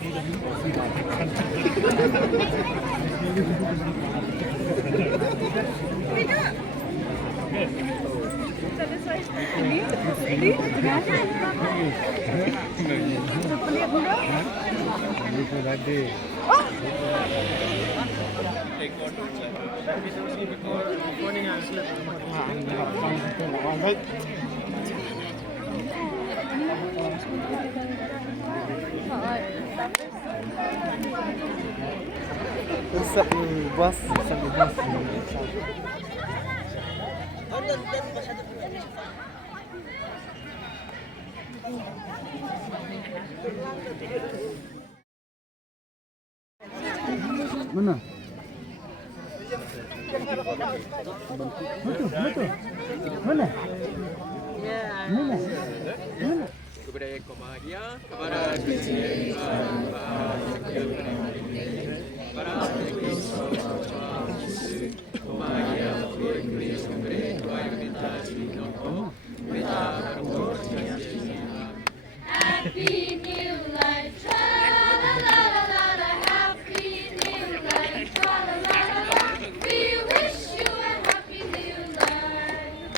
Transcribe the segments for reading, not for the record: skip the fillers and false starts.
Ini? Cepat dulu. Lupa tadi. bas sampai bas. Mana? Betul. Mana? Mana? Kepada yang bahagia, kepada kucing, para bahagia, Happy New Life, tra-la-la-la-la-la, Happy New Life, tra-la-la-la-la. We wish you a Happy New Life.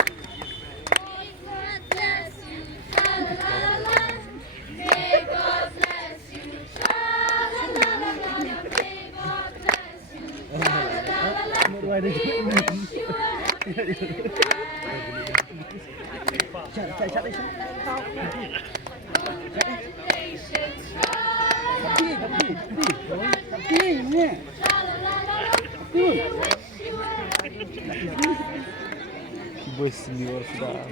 May God bless you, tra-la-la-la-la. May God bless you, tra-la-la-la-la. May God bless you, tra-la-la-la-la. We wish you a Happy New Life. Congratulations, Bus ni sudah.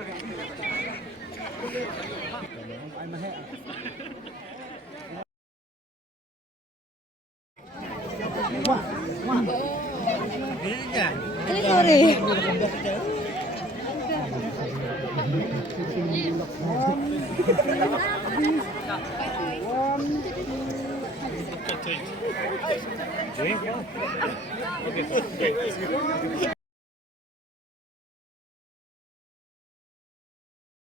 Sorry.